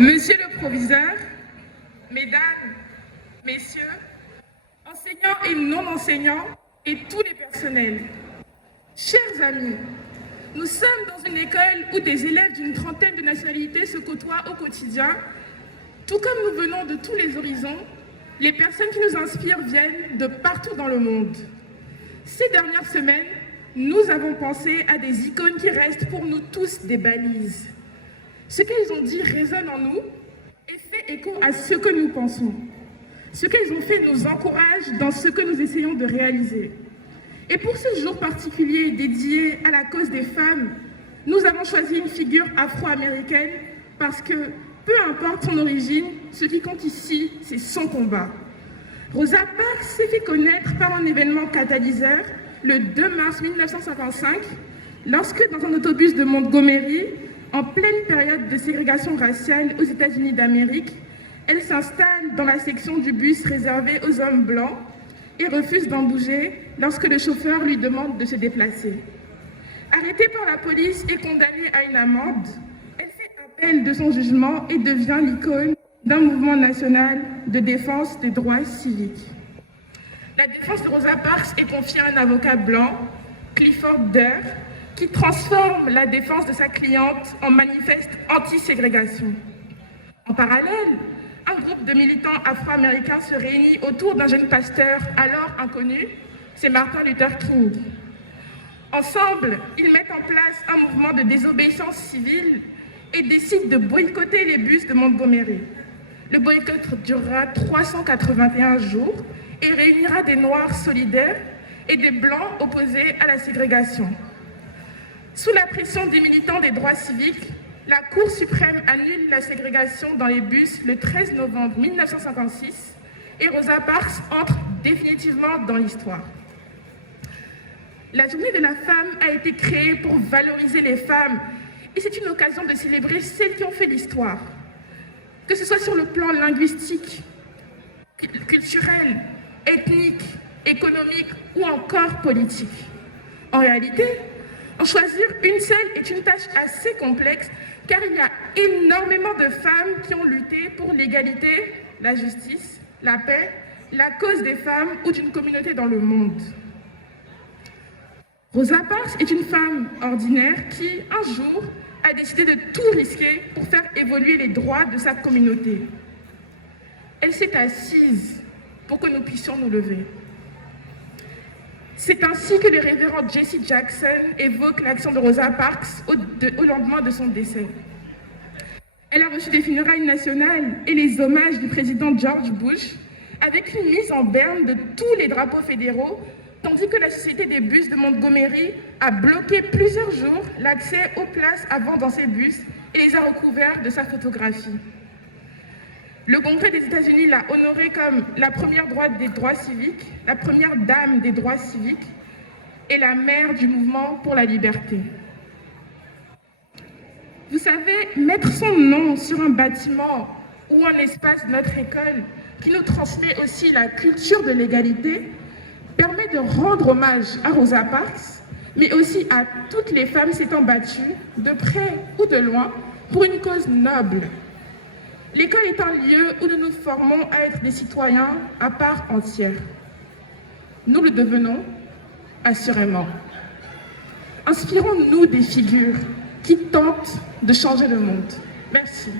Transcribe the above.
Monsieur le proviseur, mesdames, messieurs, enseignants et non-enseignants et tous les personnels, chers amis, nous sommes dans une école où des élèves d'une trentaine de nationalités se côtoient au quotidien. Tout comme nous venons de tous les horizons, les personnes qui nous inspirent viennent de partout dans le monde. Ces dernières semaines, nous avons pensé à des icônes qui restent pour nous tous des balises. Ce qu'elles ont dit résonne en nous et fait écho à ce que nous pensons. Ce qu'elles ont fait nous encourage dans ce que nous essayons de réaliser. Et pour ce jour particulier dédié à la cause des femmes, nous avons choisi une figure afro-américaine parce que, peu importe son origine, ce qui compte ici, c'est son combat. Rosa Parks s'est fait connaître par un événement catalyseur le 2 mars 1955, lorsque, dans un autobus de Montgomery, en pleine période de ségrégation raciale aux États-Unis d'Amérique, elle s'installe dans la section du bus réservée aux hommes blancs et refuse d'en bouger lorsque le chauffeur lui demande de se déplacer. Arrêtée par la police et condamnée à une amende, elle fait appel de son jugement et devient l'icône d'un mouvement national de défense des droits civiques. La défense de Rosa Parks est confiée à un avocat blanc, Clifford Durr, qui transforme la défense de sa cliente en manifeste anti-ségrégation. En parallèle, un groupe de militants afro-américains se réunit autour d'un jeune pasteur alors inconnu, c'est Martin Luther King. Ensemble, ils mettent en place un mouvement de désobéissance civile et décident de boycotter les bus de Montgomery. Le boycott durera 381 jours et réunira des Noirs solidaires et des Blancs opposés à la ségrégation. Sous la pression des militants des droits civiques, la Cour suprême annule la ségrégation dans les bus le 13 novembre 1956 et Rosa Parks entre définitivement dans l'histoire. La journée de la femme a été créée pour valoriser les femmes et c'est une occasion de célébrer celles qui ont fait l'histoire. Que ce soit sur le plan linguistique, culturel, ethnique, économique ou encore politique. En réalité, en choisir une seule est une tâche assez complexe car il y a énormément de femmes qui ont lutté pour l'égalité, la justice, la paix, la cause des femmes ou d'une communauté dans le monde. Rosa Parks est une femme ordinaire qui, un jour, a décidé de tout risquer pour faire évoluer les droits de sa communauté. Elle s'est assise pour que nous puissions nous lever. C'est ainsi que le révérend Jesse Jackson évoque l'action de Rosa Parks au lendemain de son décès. Elle a reçu des funérailles nationales et les hommages du président George Bush avec une mise en berne de tous les drapeaux fédéraux, tandis que la Société des bus de Montgomery a bloqué plusieurs jours l'accès aux places avant dans ces bus et les a recouverts de sa photographie. Le Congrès des États-Unis l'a honorée comme la première droite des droits civiques, la première dame des droits civiques et la mère du mouvement pour la liberté. Vous savez, mettre son nom sur un bâtiment ou un espace de notre école qui nous transmet aussi la culture de l'égalité permet de rendre hommage à Rosa Parks, mais aussi à toutes les femmes s'étant battues, de près ou de loin, pour une cause noble. L'école est un lieu où nous nous formons à être des citoyens à part entière. Nous le devenons, assurément. Inspirons-nous des figures qui tentent de changer le monde. Merci.